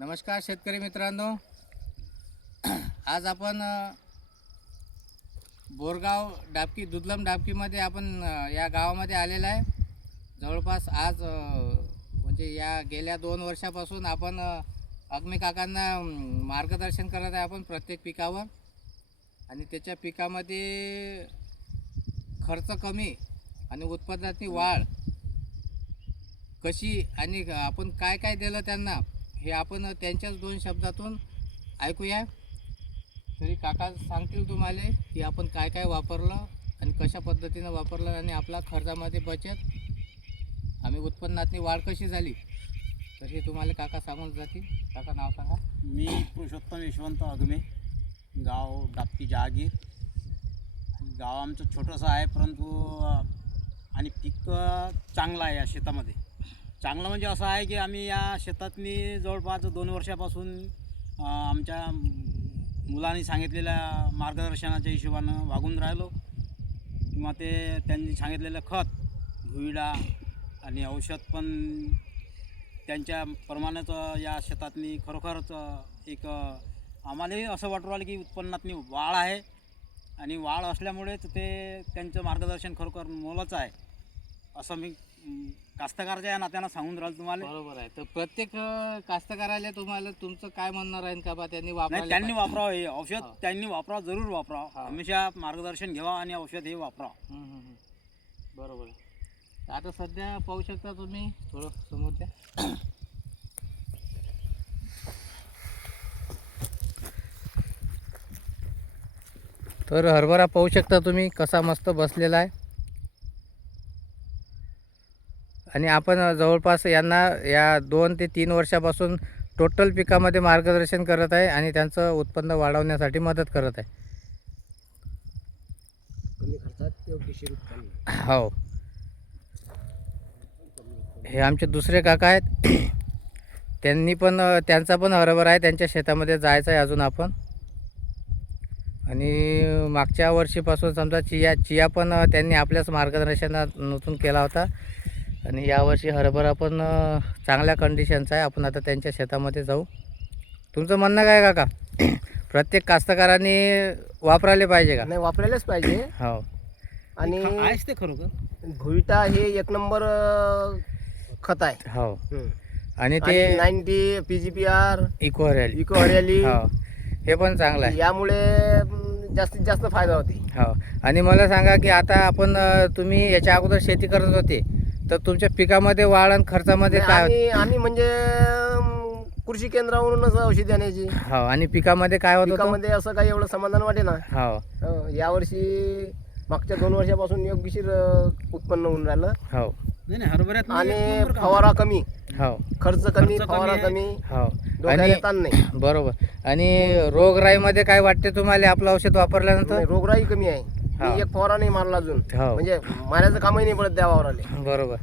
नमस्कार शेतकरी मित्रांनो, आज आपण बोरगाव डाबकी दुधलम डाबकीमध्ये आपण या गावामध्ये आलेला आहे. जवळपास आज म्हणजे या गेल्या 2 वर्षापासून आपण अग्मी काकांना मार्गदर्शन करत आहे आपण प्रत्येक पिकावर. आणि त्याच्या पिकामध्ये खर्च कमी आणि उत्पादनाची वाढ कशी आणि आपण काय काय दिलं त्यांना हे आपण त्यांच्याच 2 शब्दातून ऐकूया. तरी काका सांगतील तुम्हाला की आपण काय काय वापरलं आणि कशा पद्धतीनं वापरलं आणि आपला खर्चामध्ये बचत आम्ही उत्पन्नातनी वाढ कशी झाली तर हे तुम्हाला काका सांगून जातील. काका नाव सांगा. मी पुरुषोत्तम यशवंत अगमे, गाव डाबकी जहागीर. गाव आमचं छोटंसं आहे परंतु आणि पीक चांगलं आहे. या शेतामध्ये चांगलं म्हणजे असं आहे की आम्ही या शेतातनी जवळपास 2 वर्षापासून आमच्या मुलांनी सांगितलेल्या मार्गदर्शनाच्या हिशोबानं वागून राहिलो. किंवा ते त्यांनी सांगितलेलं खत, भुईडा आणि औषध पण त्यांच्या प्रमाणेच या शेतातनी खरोखरच एक आम्हालाही असं वाटू राहिलं की उत्पन्नातनी वाढ आहे. आणि वाढ असल्यामुळेच ते त्यांचं मार्गदर्शन खरोखर मोलाचं आहे असं मी कास्तकारच्या या नात्यानं सांगून राहिलो तुम्हाला. बरोबर आहे. तर प्रत्येक कास्तकाराला तुम्हाला तुमचं काय म्हणणं राहील का बा त्यांनी नाही, त्यांनी वापरावं हे औषध, त्यांनी वापरावं, जरूर वापरावं. हमेशा मार्गदर्शन घ्यावा आणि औषध हे वापरावं. बरोबर आहे. आता सध्या पाहू शकता तुम्ही, थोडं समोर द्या. तर हरभरा पाहू शकता तुम्ही कसा मस्त बसलेला आहे. आणि आपण जवळपास यांना या 2 ते 3 वर्षापासून टोटल पिकामध्ये मार्गदर्शन करत आहे आणि त्यांचं उत्पन्न वाढवण्यासाठी मदत करत आहे. कमी खर्चात योग्यशीर उत्पन्न. हो, हे आमचे दुसरे काका आहेत. त्यांचा पण हरभरा आहे. त्यांच्या शेतामध्ये जायचं आहे अजून आपण. आणि मागच्या वर्षीपासून समजा चिया पण त्यांनी आपल्याच मार्गदर्शनातून केला होता. आणि यावर्षी हरभरा पण चांगल्या कंडिशनचा आहे. आपण आता त्यांच्या शेतामध्ये जाऊ. तुमचं म्हणणं काय काका? प्रत्येक कास्तकारांनी वापरायला पाहिजे का? नाही, वापरायलाच पाहिजे. हो. आणि आहेच ते खरोखर भुईटा हे 1 नंबर खत आहे. हो. आणि ते 90 PGPR इको हरियाली हो, हे पण चांगलं आहे. यामुळे जास्तीत जास्त फायदा होते. हो. आणि मला सांगा की आता आपण तुम्ही याच्या अगोदर शेती करत होते तर तुमच्या पिकामध्ये वाढ आणि खर्चामध्ये काय? आम्ही म्हणजे कृषी केंद्रावरूनच औषधी आणायची. हो. आणि पिकामध्ये काय होतं? पिकामध्ये असं काही एवढं समाधान वाटे ना. हो. यावर्षी मागच्या 2 वर्षापासून योग्यशीर उत्पन्न होऊन राहिलं. हो. नाही हरभऱ्यात आणि फवारा कमी, हो. खर्च कमी, फवारा कमी, हो. डोक्याला ताण नाही. बरोबर. आणि रोगराईमध्ये काय वाटते तुम्हाला आपलं औषध वापरल्यानंतर? नाही, रोगराई कमी आहे. मी 1 फवारा नाही मारला अजून. हो. म्हणजे मारायचं कामही नाही पडत त्या वावराले. बरोबर.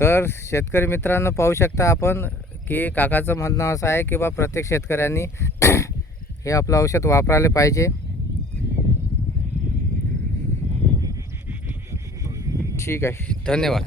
तर शेतकरी मित्रांनो पाहू शकता आपण की काकाचं म्हणणं असं आहे की बा प्रत्येक शेतकऱ्यांनी हे आपलं औषध वापरायला पाहिजे. ठीक आहे, धन्यवाद.